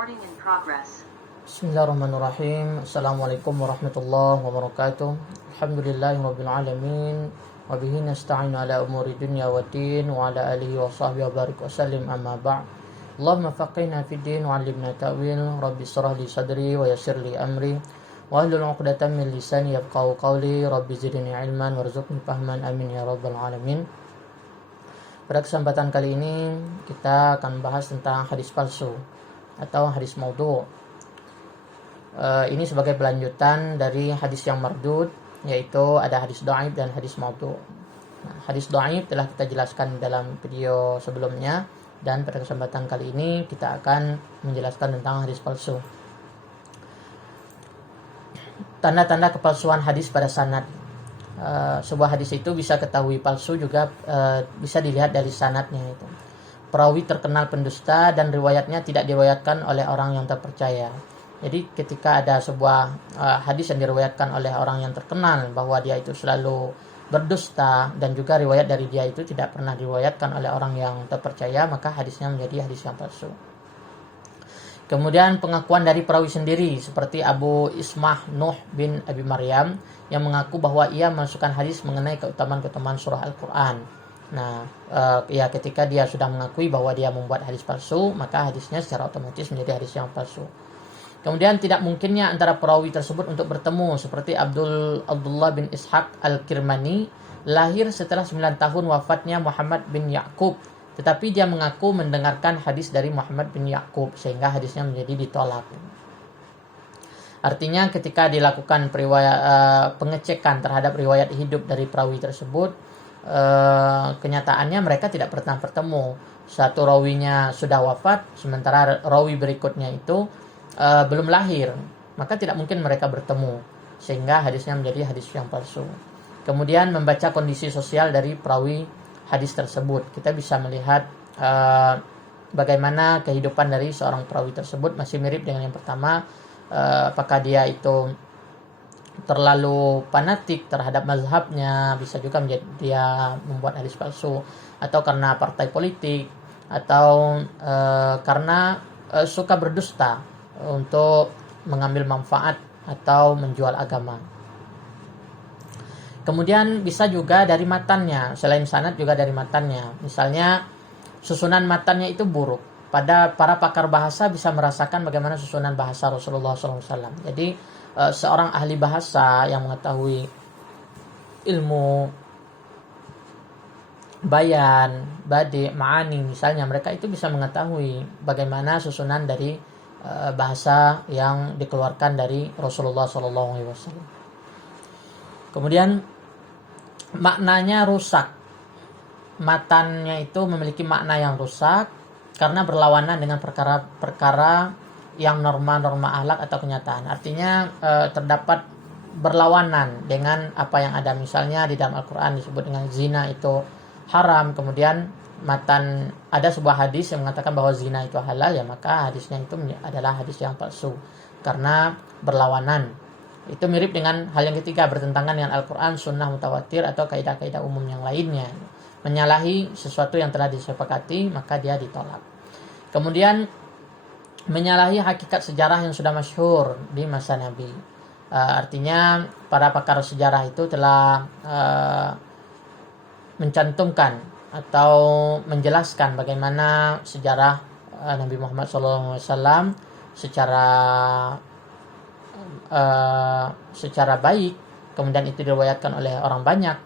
Bismillahirrahmanirrahim. Assalamualaikum warahmatullahi wabarakatuh. Alhamdulillahirabbil alamin wa bihi nasta'inu ala umuri dunya waddin wa ala alihi wa sahbihi wa barik wa sallim amma ba'd. Allahumma faqihna fid din wa 'allimna ta'wil. Rabbi shrah li sadri wa yassir li amri wa hlul 'uqdatam min lisani yafqahu qawli. Rabbi zidni ilman warzuqni fahman. Amin ya rabbal alamin. Pada kesempatan kali ini kita akan bahas tentang hadis palsu atau hadis maudhu'. Ini sebagai pelanjutan dari hadis yang mardud, yaitu ada hadis dhaif dan hadis maudhu'. Hadis dhaif telah kita jelaskan dalam video sebelumnya, dan pada kesempatan kali ini kita akan menjelaskan tentang hadis palsu. Tanda-tanda kepalsuan hadis pada sanad. Sebuah hadis itu bisa ketahui palsu juga bisa dilihat dari sanadnya itu. Perawi terkenal pendusta dan riwayatnya tidak diriwayatkan oleh orang yang terpercaya. Jadi ketika ada sebuah hadis yang diriwayatkan oleh orang yang terkenal bahwa dia itu selalu berdusta dan juga riwayat dari dia itu tidak pernah diriwayatkan oleh orang yang terpercaya, maka hadisnya menjadi hadis yang palsu. Kemudian pengakuan dari perawi sendiri seperti Abu Ismah Nuh bin Abi Maryam yang mengaku bahwa ia memasukkan hadis mengenai keutamaan-keutamaan surah Al-Quran. Ketika dia sudah mengakui bahwa dia membuat hadis palsu, maka hadisnya secara otomatis menjadi hadis yang palsu. Kemudian tidak mungkinnya antara perawi tersebut untuk bertemu, seperti Abdullah bin Ishaq Al-Kirmani, lahir setelah 9 tahun wafatnya Muhammad bin Ya'qub, tetapi dia mengaku mendengarkan hadis dari Muhammad bin Ya'qub, sehingga hadisnya menjadi ditolak. Artinya ketika dilakukan pengecekan terhadap riwayat hidup dari perawi tersebut, kenyataannya mereka tidak pernah bertemu. Satu rawinya sudah wafat, sementara rawi berikutnya itu belum lahir, maka tidak mungkin mereka bertemu, sehingga hadisnya menjadi hadis yang palsu. Kemudian membaca kondisi sosial dari perawi hadis tersebut, kita bisa melihat bagaimana kehidupan dari seorang perawi tersebut masih mirip dengan yang pertama. Apakah dia itu terlalu fanatik terhadap mazhabnya, bisa juga menjadi dia membuat hadis palsu, atau karena partai politik, atau karena suka berdusta untuk mengambil manfaat atau menjual agama. Kemudian bisa juga dari matannya, selain sanad juga dari matannya. Misalnya susunan matannya itu buruk. Pada para pakar bahasa bisa merasakan bagaimana susunan bahasa Rasulullah SAW. Jadi seorang ahli bahasa yang mengetahui ilmu bayan, badi, ma'ani misalnya, mereka itu bisa mengetahui bagaimana susunan dari bahasa yang dikeluarkan dari Rasulullah SAW. Kemudian maknanya rusak. Matannya itu memiliki makna yang rusak karena berlawanan dengan perkara-perkara yang norma-norma akhlak atau kenyataan. Artinya terdapat berlawanan dengan apa yang ada. Misalnya di dalam Al-Quran disebut dengan zina itu haram, kemudian matan ada sebuah hadis yang mengatakan bahwa zina itu halal, ya maka hadisnya itu adalah hadis yang palsu karena berlawanan. Itu mirip dengan hal yang ketiga, bertentangan dengan Al-Quran, sunnah mutawatir, atau kaidah-kaidah umum yang lainnya. Menyalahi sesuatu yang telah disepakati, maka dia ditolak. Kemudian menyalahi hakikat sejarah yang sudah masyhur di masa Nabi. Artinya para pakar sejarah itu telah mencantumkan atau menjelaskan bagaimana sejarah Nabi Muhammad SAW secara baik, kemudian itu diriwayatkan oleh orang banyak.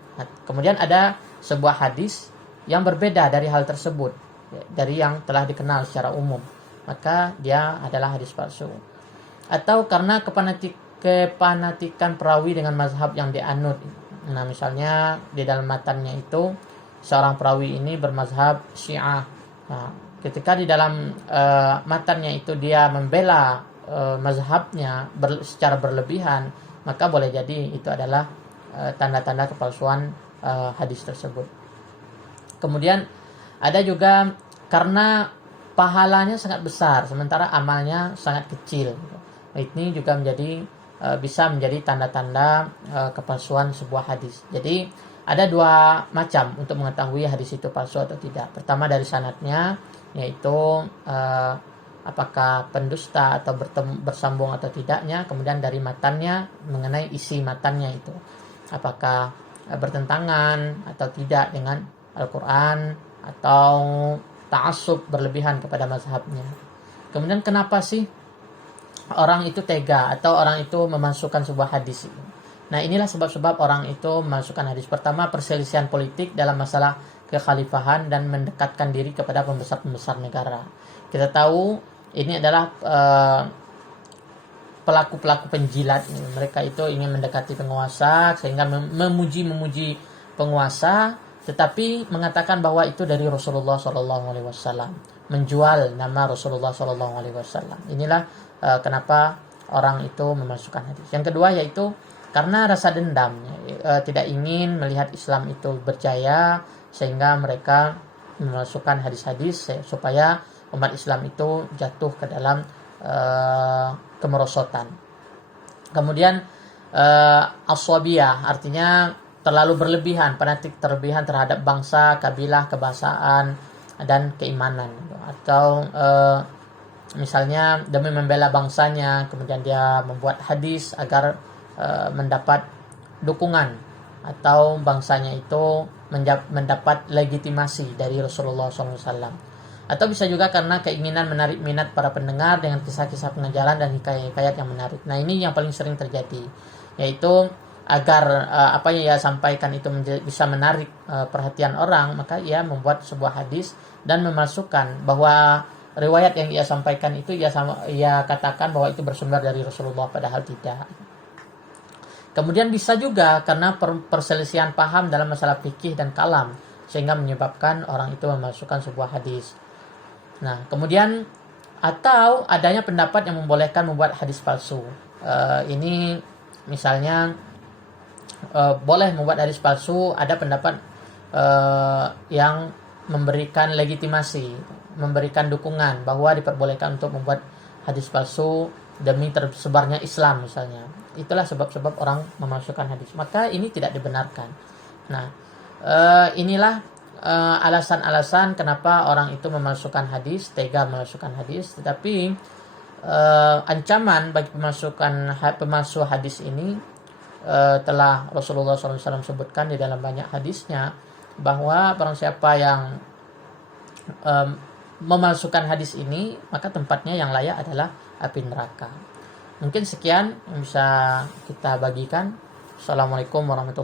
Kemudian ada sebuah hadis yang berbeda dari hal tersebut, dari yang telah dikenal secara umum, maka dia adalah hadis palsu. Atau karena kepanatikan perawi dengan mazhab yang dianut. Nah, misalnya di dalam matannya itu seorang perawi ini bermazhab Syiah. Nah, ketika di dalam matannya itu dia membela mazhabnya secara berlebihan, maka boleh jadi itu adalah tanda-tanda kepalsuan hadis tersebut. Kemudian ada juga karena pahalanya sangat besar sementara amalnya sangat kecil. Ini juga bisa menjadi tanda-tanda kepalsuan sebuah hadis. Jadi ada dua macam untuk mengetahui hadis itu palsu atau tidak. Pertama dari sanadnya, yaitu apakah pendusta atau bersambung atau tidaknya, kemudian dari matannya mengenai isi matannya itu, apakah bertentangan atau tidak dengan Al-Quran atau ta'assub berlebihan kepada mazhabnya. Kemudian kenapa sih orang itu tega atau orang itu memasukkan sebuah hadis itu? Nah, inilah sebab-sebab orang itu memasukkan hadis. Pertama, perselisihan politik dalam masalah kekhalifahan dan mendekatkan diri kepada pembesar-pembesar negara. Kita tahu ini adalah pelaku-pelaku penjilat. Mereka itu ingin mendekati penguasa sehingga memuji penguasa, tetapi mengatakan bahwa itu dari Rasulullah SAW, menjual nama Rasulullah SAW. Inilah kenapa orang itu memasukkan hadis. Yang kedua yaitu karena rasa dendam, tidak ingin melihat Islam itu berjaya, sehingga mereka memasukkan hadis-hadis supaya umat Islam itu jatuh ke dalam kemerosotan. Kemudian aswabiyah, artinya terlalu berlebihan, fanatik terlebihan terhadap bangsa, kabilah, kebahasaan, dan keimanan. Atau misalnya demi membela bangsanya, kemudian dia membuat hadis agar mendapat dukungan, atau bangsanya itu mendapat legitimasi dari Rasulullah SAW. Atau bisa juga karena keinginan menarik minat para pendengar dengan kisah-kisah pengajaran dan hikayat-hikayat yang menarik. Nah, ini yang paling sering terjadi, yaitu agar apa yang ia sampaikan itu bisa menarik perhatian orang, maka ia membuat sebuah hadis dan memasukkan bahwa riwayat yang ia sampaikan itu ia katakan bahwa itu bersumber dari Rasulullah, padahal tidak. Kemudian bisa juga karena perselisihan paham dalam masalah fikih dan kalam, sehingga menyebabkan orang itu memasukkan sebuah hadis. Nah, kemudian atau adanya pendapat yang membolehkan membuat hadis palsu. Ini misalnya boleh membuat hadis palsu, ada pendapat yang memberikan legitimasi, memberikan dukungan bahwa diperbolehkan untuk membuat hadis palsu demi tersebarnya Islam misalnya. Itulah sebab-sebab orang memasukkan hadis. Maka ini tidak dibenarkan. Nah, inilah alasan-alasan kenapa orang itu memasukkan hadis, tega memasukkan hadis. Tetapi ancaman bagi pemasuk hadis ini telah Rasulullah SAW sebutkan di dalam banyak hadisnya, bahwa barang siapa yang memasukkan hadis ini, maka tempatnya yang layak adalah api neraka. Mungkin sekian yang bisa kita bagikan. Assalamualaikum warahmatullahi wabarakatuh.